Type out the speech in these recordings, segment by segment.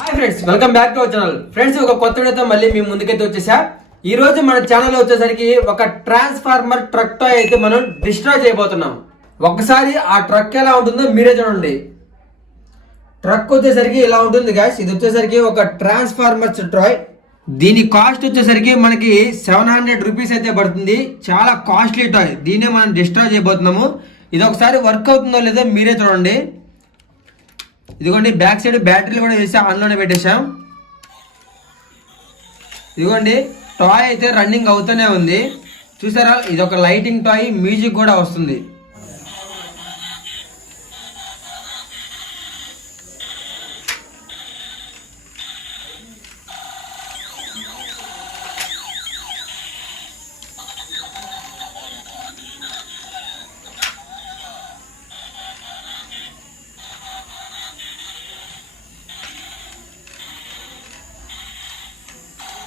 Hi friends, welcome back to our channel. Friends, ఒక కొత్త వీడియోతో మళ్ళీ మీ ముందుకైతే వచ్చేసా. ఈ రోజు మన ఛానల్లో వచ్చేసరికి ఒక ట్రాన్స్ఫార్మర్ ట్రక్ తో అయితే మనం డిస్ట్రాయ్ చేయబోతున్నాం. ఒకసారి ఆ ట్రక్ ఎలా ఉంటుందో మీరే చూడండి. ట్రక్ వచ్చేసరికి ఇలా ఉంటుంది గాయ్స్. ఇది వచ్చేసరికి ఒక ట్రాన్స్ఫార్మర్ ట్రాయ్. దీని కాస్ట్ వచ్చేసరికి మనకి 700 రూపీస్ అయితే పడుతుంది. చాలా కాస్ట్లీ టాయ్. దీన్నే మనం డిస్ట్రాయ్ చేయబోతున్నాము. ఇది ఒకసారి వర్క్ అవుతుందో లేదో మీరే చూడండి. ఇదిగోండి, బ్యాక్ సైడ్ బ్యాటరీలు కూడా వేసి ఆన్లోనే పెట్టేశాం. ఇదిగోండి, టాయ్ అయితే రన్నింగ్ అవుతూనే ఉంది. చూసారా, ఇది ఒక లైటింగ్ టాయ్, మ్యూజిక్ కూడా వస్తుంది.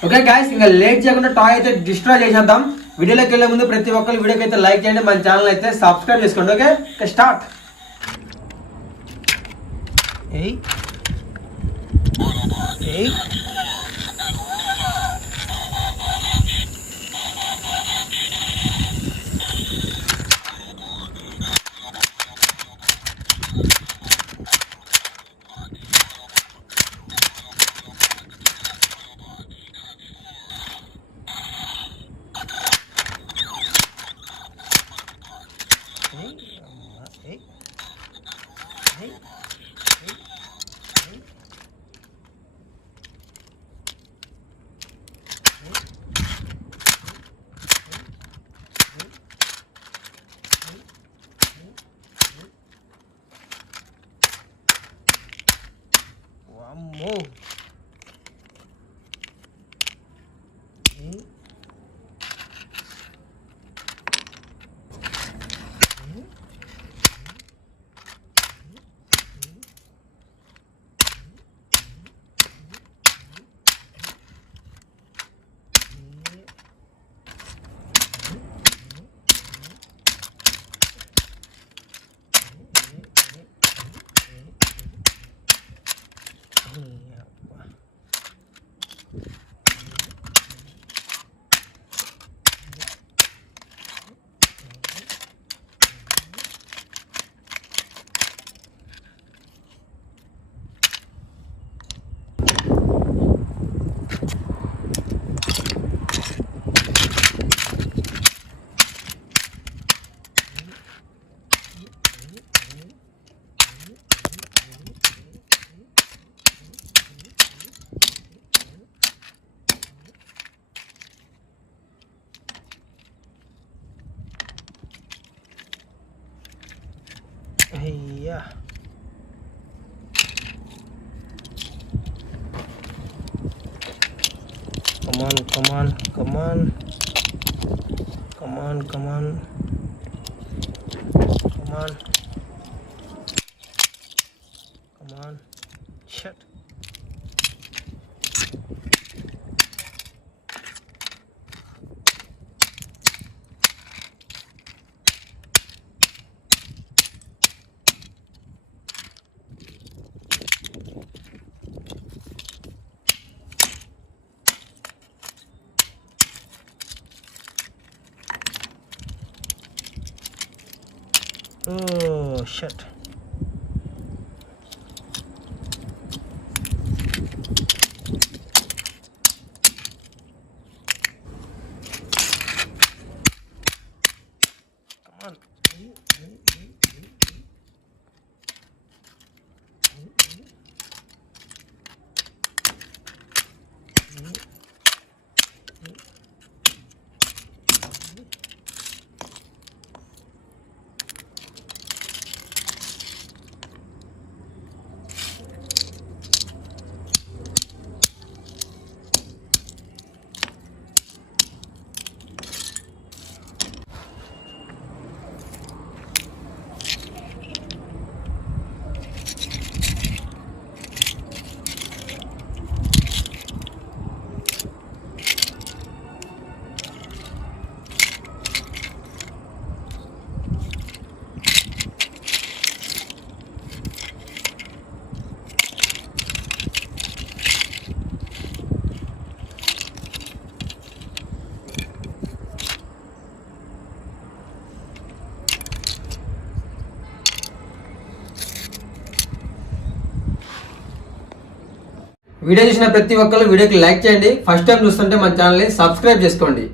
ఓకే గాయ్స్, ఇంకా లేట్ చేయకుండా టాయ్ అయితే డిస్ట్రాయ్ చేసేద్దాం. వీడియోలోకి వెళ్ళే ముందు ప్రతి ఒక్కరు వీడియోకి అయితే లైక్ చేయండి, మన ఛానల్ అయితే సబ్స్క్రైబ్ చేసుకోండి. Okay, start. వామ్మో, అయ్యా. Come on, come on, come on, come on, come on, come on, come on, shit. Oh shit. Come on. Video చూసిన ప్రతి ఒక్కరు వీడియోకి లైక్ చేయండి. ఫస్ట్ టైం చూస్తుంటే మన ఛానల్ ని సబ్స్క్రైబ్ చేసుకోండి.